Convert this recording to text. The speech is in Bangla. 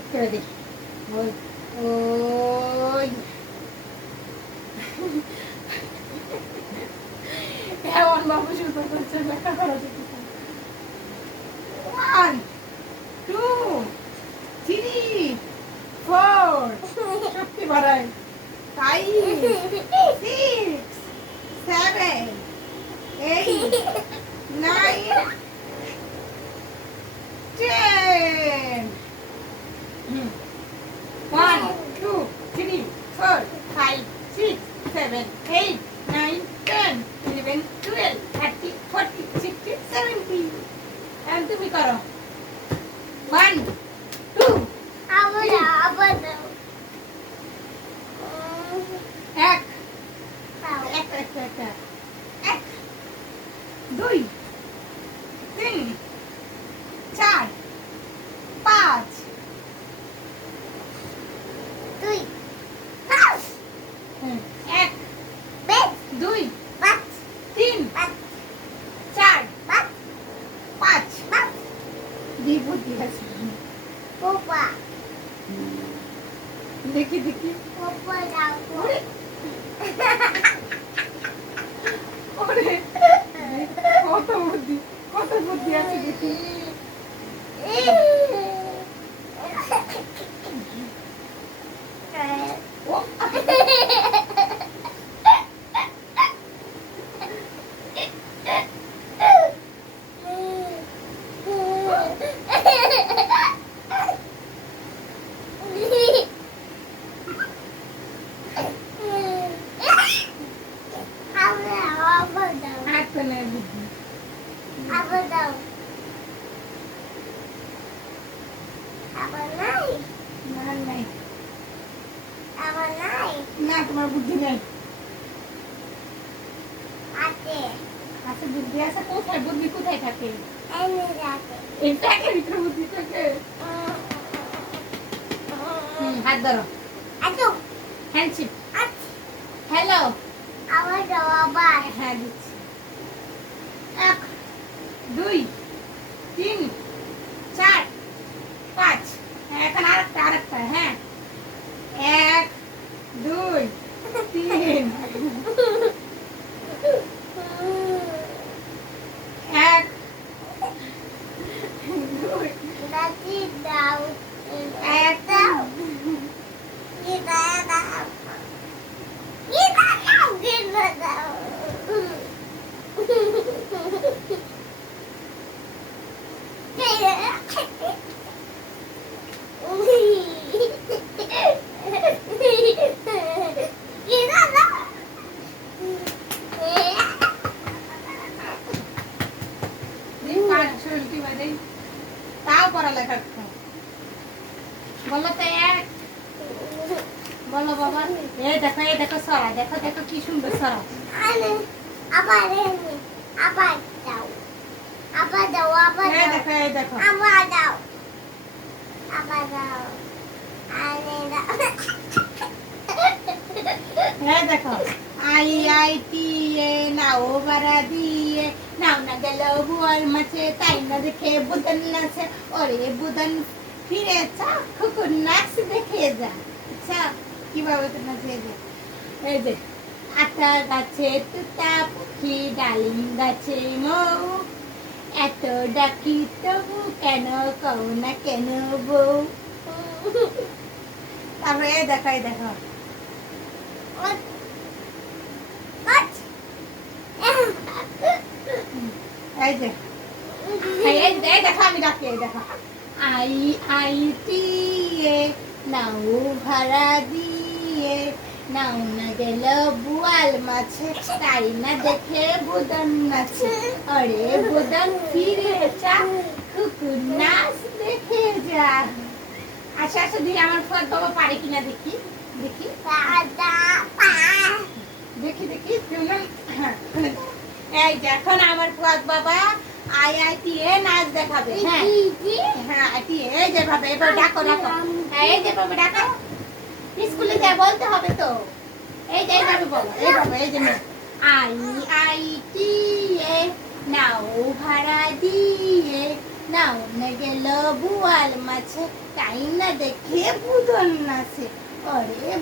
চুপ করে দিই ওই ওই এমন বাবু সুতো করছে দেখা করা যেতে 1 2 3 4 শক্তি বাড়াই 5 6 7 8 9 10 1 2 3 4 5 6 7 8 9 10 11 12 13 14 16 17 and তুমি করো 1 2 আবার এক এক এক এক এক 2 3 4 5 তুই এক বেশ 2 পাঁচ 3 পাঁচ 4 পাঁচ 5 পাঁচ দি বুদ্ধি আছে পোপা দেখি দেখি পোপা দাও ওরে ওরে কত বুদ্ধি আছে দেখি ও একটা নেই বুদ্ধি আবার দাও আবার নাই না নাই আবার নাই না তোমার বুদ্ধি নেই আছে আছে বুদ্ধি আছে কোথায় বুদ্ধি কোথায় থাকে এনে যাতে এই প্যাকের ভিতরে বুদ্ধি থাকে হাত ধরো আছো হ্যান্ডশিপ আচ্ছা হ্যালো আবার দাও আবার হ্যাঁ দিচ্ছি 1 2 3 4 5 হ্যাঁ এখন আরেকটা হ্যাঁ 1 2 3 1 2 দাদি দাও এক দাও গীতা দাও গীতা দাও গীতা দাও গীতা দাও দিন পাঁচ ছুটি বাজে তাও পড়ালেখা করো। বলো তো এক বলো বাবা এই দেখো সরা দেখো দেখো কি সুন্দর সরা আনে আবার এনে আবার দাও আবার দাও আবার এই দাও দেখো এই দেখো আবার দাও আবার দাও আনে দাও এই দেখো আই আই টি এ নাও বারা দিয়ে নাও না গেল বুয়ার মাছে তাই না দেখে বুদন নাচে ওরে বুদন ফিরে চা খুকুর নাচ দেখে যা আচ্ছা কিভাবে তো নাচে যে এই যে আতা গাছে তুতা পুঁথি ডালিম গাছে মৌ এত ডাকি তবু কেন কও না কেন বউ তারপরে এই দেখো এই যে এই দেখো আমি ডাকি এই দেখো আই আই টি এ নাও ভাড়া দিয়ে নাও না গেল বুয়াল মাছে তাই না দেখে বুদন নাচে আরে বুদন ফিরে চা কুকুর নাচ দেখে যা আচ্ছা আচ্ছা দিদি আমার ফুয়াদ বাবা পারে কিনা দেখি দেখি দেখি দেখি হ্যাঁ এই যে এখন আমার ফুয়াদ বাবা আইআইটি এ নাচ দেখাবে হ্যাঁ হ্যাঁ আইটি এই যেভাবে এবার ডাকো হ্যাঁ এই যেভাবে ডাকো স্কুলে যা বলতে হবে তো এই যে এইভাবে বলো এইভাবে এই যে আইআইটি এ নাও ভাড়া দিয়ে নাও না গেল বুয়াল মাছে তাই না দেখে বুদন নাচে ওরে